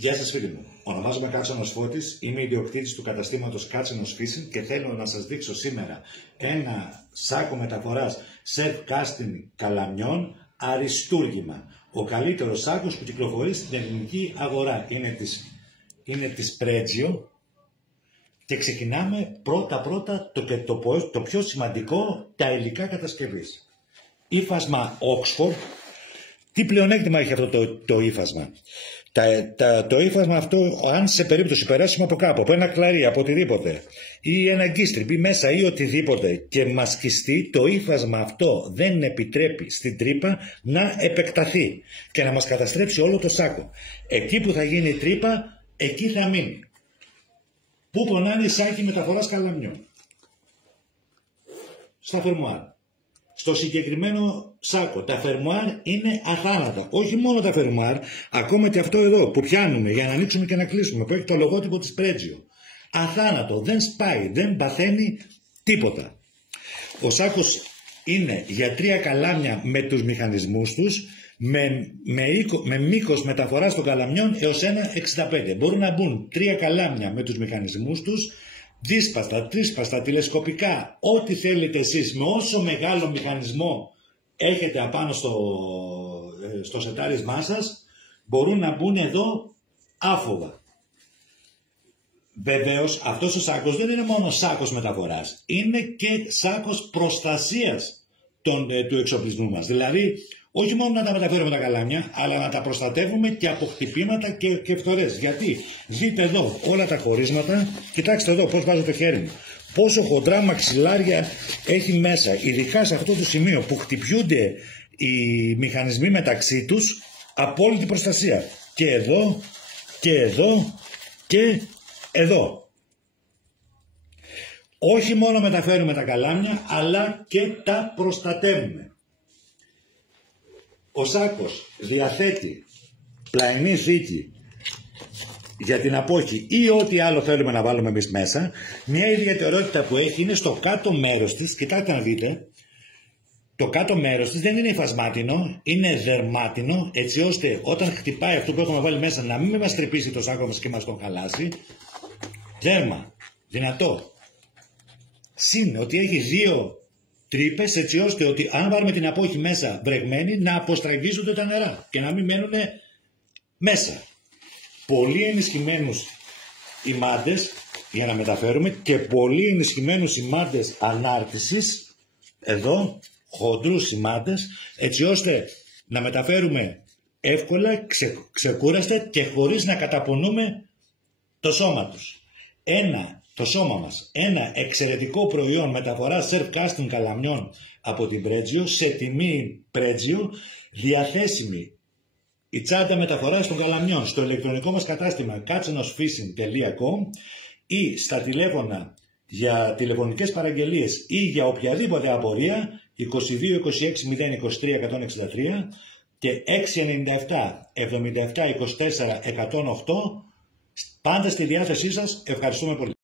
Γεια σας φίλοι μου, ονομάζομαι Κάτσονος Φώτης, είμαι ιδιοκτήτης του καταστήματος Κάτσονος Fishing και θέλω να σας δείξω σήμερα ένα σάκο μεταφοράς surf-casting καλαμιών αριστούργημα. Ο καλύτερος σάκος που κυκλοφορεί στην ελληνική αγορά είναι της Predzio και ξεκινάμε πρώτα το πιο σημαντικό, τα υλικά κατασκευής. Ύφασμα Oxford. Τι πλεονέκτημα έχει αυτό το ύφασμα? Το ύφασμα αυτό, αν σε περίπτωση περάσουμε από κάπου, από ένα κλαρί, από οτιδήποτε, ή ένα γκίστρι, ή μέσα ή οτιδήποτε και μασκιστεί, το ύφασμα αυτό δεν επιτρέπει στην τρύπα να επεκταθεί και να μας καταστρέψει όλο το σάκο. Εκεί που θα γίνει η τρύπα, εκεί θα μείνει. Πού πονάνε οι σάκοι μεταφοράς καλαμιών? Στα φερμουάρ. Στο συγκεκριμένο σάκο τα φερμουάρ είναι αθάνατα. Όχι μόνο τα φερμουάρ, ακόμα και αυτό εδώ που πιάνουμε για να ανοίξουμε και να κλείσουμε, που έχει το λογότυπο της Predzio. Αθάνατο, δεν σπάει, δεν παθαίνει τίποτα. Ο είναι για 3 καλάμια με τους μηχανισμούς τους, με μήκος μεταφοράς των καλαμιών έως 1,65. Μπορούν να μπουν 3 καλάμια με τους μηχανισμούς τους, δύσπαστα, τρίσπαστα, τηλεσκοπικά, ό,τι θέλετε εσείς, με όσο μεγάλο μηχανισμό έχετε απάνω στο σετάρισμά σας, μπορούν να μπουν εδώ άφοβα. Βεβαίως αυτός ο σάκος δεν είναι μόνο σάκος μεταφοράς, είναι και σάκος προστασίας του εξοπλισμού μας. Δηλαδή, όχι μόνο να τα μεταφέρουμε τα καλάμια, αλλά να τα προστατεύουμε και από χτυπήματα και φθορές. Γιατί, δείτε εδώ όλα τα χωρίσματα, κοιτάξτε εδώ πώς βάζω το χέρι μου. Πόσο χοντρά μαξιλάρια έχει μέσα, ειδικά σε αυτό το σημείο που χτυπιούνται οι μηχανισμοί μεταξύ τους, απόλυτη προστασία. Και εδώ, και εδώ, και εδώ. Όχι μόνο μεταφέρουμε τα καλάμια, αλλά και τα προστατεύουμε. Ο σάκος διαθέτει πλαϊνή θήκη για την απόχη ή ό,τι άλλο θέλουμε να βάλουμε εμείς μέσα. Μια ιδιαιτερότητα που έχει είναι στο κάτω μέρος της. Κοιτάξτε να δείτε, το κάτω μέρος της δεν είναι υφασμάτινο, είναι δερμάτινο, έτσι ώστε όταν χτυπάει αυτό που έχουμε βάλει μέσα να μην μας τρυπήσει το σάκο μας και μας τον χαλάσει. Δέρμα, δυνατό. Συν ότι έχει 2 τρύπες, έτσι ώστε ότι αν βάλουμε την απόχη μέσα βρεγμένη, να αποστραγγίζονται τα νερά και να μην μένουν μέσα. Πολύ ενισχυμένους ημάντες για να μεταφέρουμε και πολύ ενισχυμένους ημάντες ανάρτησης, εδώ, χοντρούς ημάντες, έτσι ώστε να μεταφέρουμε εύκολα, ξεκούραστα και χωρίς να καταπονούμε το σώμα τους. Το σώμα μας. Ένα εξαιρετικό προϊόν μεταφοράς surf-casting καλαμιών από την Predzio, σε τιμή Predzio, διαθέσιμη η τσάντα μεταφοράς των καλαμιών στο ηλεκτρονικό μας κατάστημα katsonosfishing.com ή στα τηλέφωνα για τηλεφωνικές παραγγελίες ή για οποιαδήποτε απορία 22 26 0 23 163 και 697 77 24 108. Πάντα στη διάθεσή σας. Ευχαριστούμε πολύ.